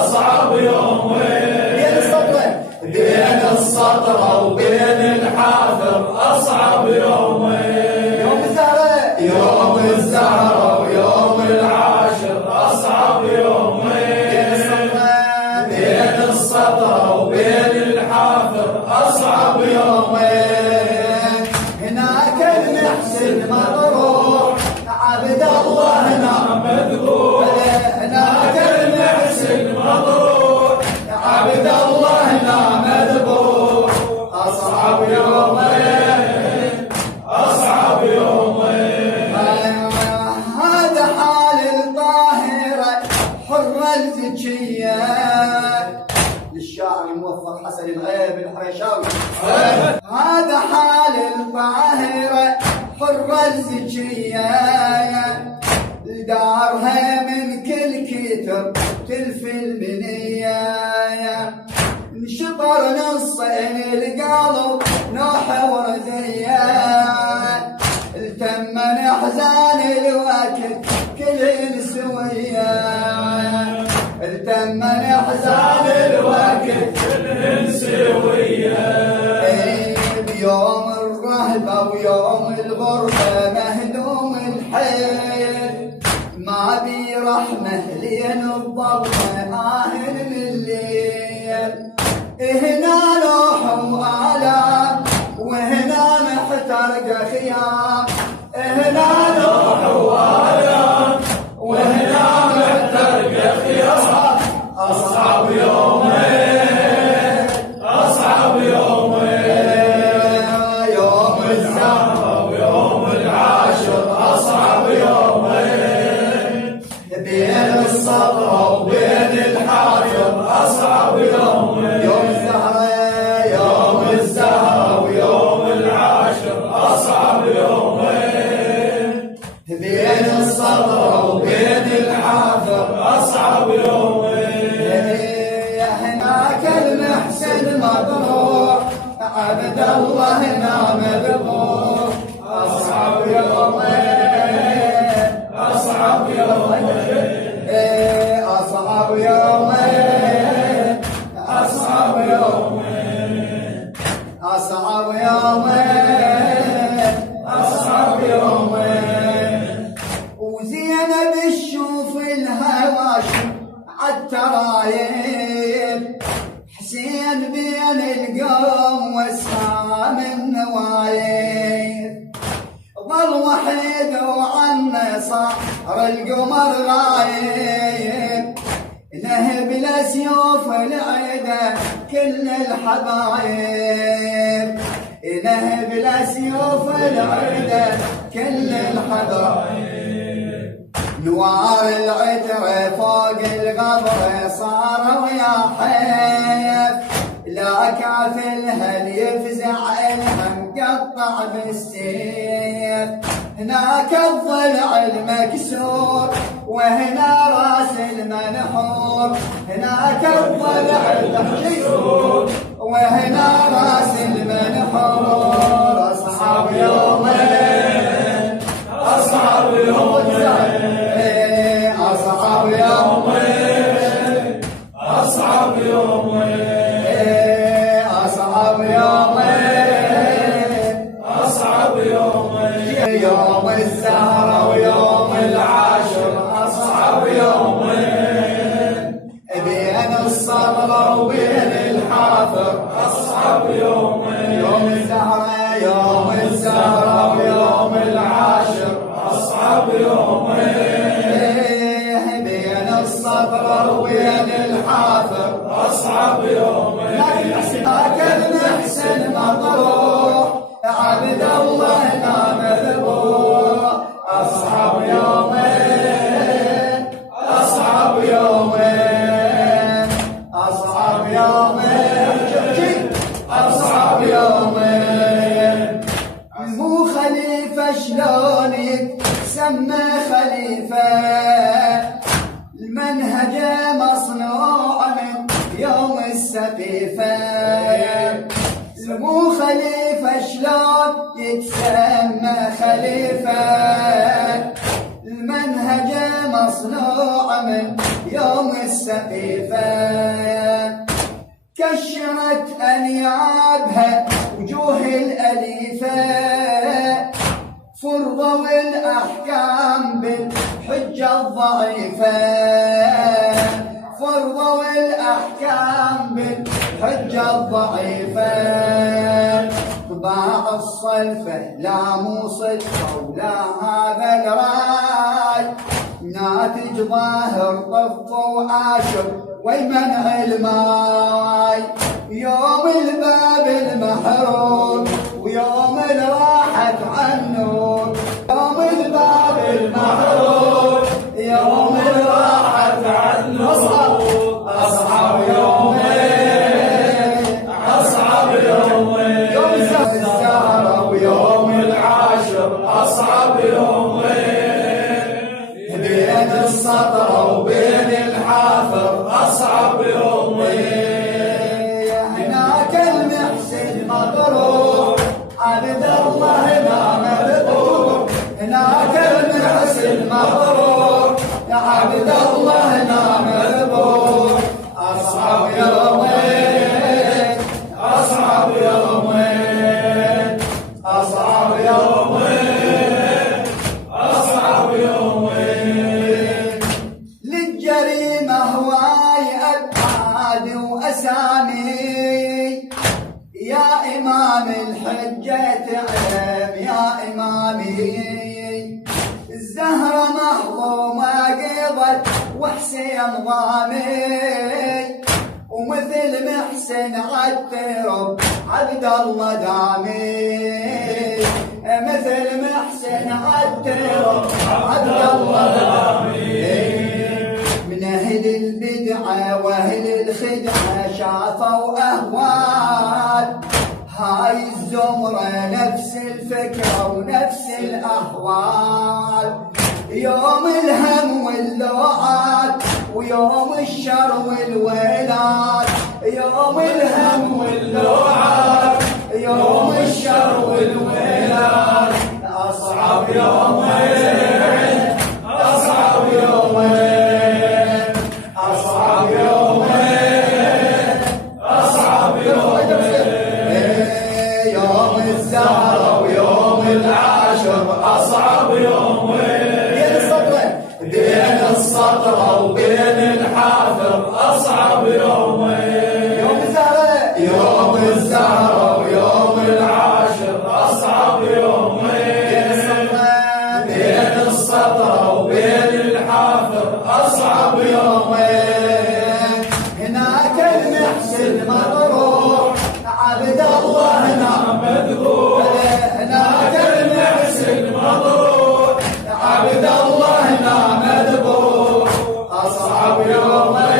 أصعب يومين بين السطرة وبين الحافر أصعب يومين. يوم الزهرة ويوم العاشر أصعب يومين بين السطرة وبين الحافر أصعب يومين. هناك المحسن مطروح عبد الله هنا مذبوح. هناك المحسن مطروح عبد الله هنا مذبوح. أصعب يومين أصعب يومين. هذا حال الطاهرة حرة الزكية للشاعر الموفق حسن الغيب الحريشاوي. هذا حال الطاهرة حرة الزكية دارها من كل كتر تلف المنية. انشطر نصين القلب نوح ورزية التمن احزان الوقت كل سوية. التمن احزان الوقت كل سوية. بيوم الرهبة ويوم الغربة مهدوم الحيل ما بي رحمة لين الضبطة آهن من الليل. هنا نوح وآلام وهنا محترق خيام. هنا نوح وآلام وهنا محترق خيام. أصعب يومين أصعب يومين. يوم الزهرة ويوم العاشر أصعب يومين بين السطرة وبين الحافر أصعب يومين. يوم الزهرة يوم الزهرة ويوم العاشر أصعب يومين بين السطرة وبين الحافر أصعب يومين. هناك المحسن مطروح عبد الله هنا مذبوح. أصعب يومين أصعب يومين. أصعب يومين أصعب يومين أصعب يومين أصعب يومين. وزينب تشوف الهواشم عالترايب حسين بين القوم واسهام النوايب. ظل وحيد وعنه صار القمر غايب نهب لسيوف العدا كل الحبايب. نهب لسيوف العدا كل الحبايب. نوار العترة فوق القبر صار ويا حيف لا كافلها ليفزع الهم قطع بالسيف. هناك الضلع المكسور وهنا راس المنحور. هناك الضلع المكسور وهنا راس المنحور. أصحاب يومين أصعب يومين أصحاب يومين أصعب يومين أصحاب يومين أصعب يومين. يوم الزهرة ويوم العاشر أصعب يومين بين الصبر وبين الحافر أصعب يومين. يوم الزهرة يوم الزهرة ويوم العاشر أصعب يومين بين الصبر وبين الحافر أصعب يومين. هناك المحسن مطروح عبد الله لا مذبوح. أصحاب يومين أصحاب يومين أصحاب يومين أصحاب يومين. مو خليفة شلون يتسمى خليفة المنهج مصنوع من يوم السقيفة. مو خليفة شلون يتسمى خليفة المنهج منهج مصنوع من يوم السقيفة، كشرت أنيابها وجوه الأليفة، فرضوا الأحكام بالحجة الضعيفة، فرضوا الأحكام بالحجة الضعيفة، طباع الصلفة لا مو صدفة ولا هذا الراي، ناتج ظاهر طف وعاشر ويمنع الماي، يوم الباب المحروق ويوم الراحة عنه، يوم الباب المحروق يوم الراحة عنه، أصعب يومين، أصعب يومين، يوم الزهرة ويوم العاشر أصعب يومين، بين السطرة وبين الحافر أصعب يومين، هناك المحسن مطروح عبد الله ما مذبوح، هناك المحسن مطروح عبد الله ما مذبوح، أصعب يومين، أصعب يومين، أصعب يومين، أصعب يومين، للجريمة هواي أبعاد وأسامي، يا إمام الحجة تعلم يا إمامي، الزهرة مهضومة قضت وحسين ضامي، ومثل محسن عالترب عبد الله دامي، مثل محسن عالترب عبد الله دامي، من أهل البدعة وأهل الخدعة شافوا أهوال، هاي الزمرة نفس الفكرة ونفس الأحوال، يوم الهم واللوعات ويوم الشر والويلات، يوم الهم واللوعات يوم الشر والويلات، أصعب يومين، أصعب يومين، أصعب يومين، أصعب يومين، يوم الزهرة ويوم العاشر أصعب يومين، بين السطرة وبين الحافر أصعب يومين، يوم الزهرة يوم الزهرة ويوم العاشر أصعب يومين، بين السطرة وبين الحافر أصعب يومين، هناك المحسن مطروح عبد الله نعم مذبوح، هناك المحسن مضروح عبد الله مذبوح، أصعب يومين،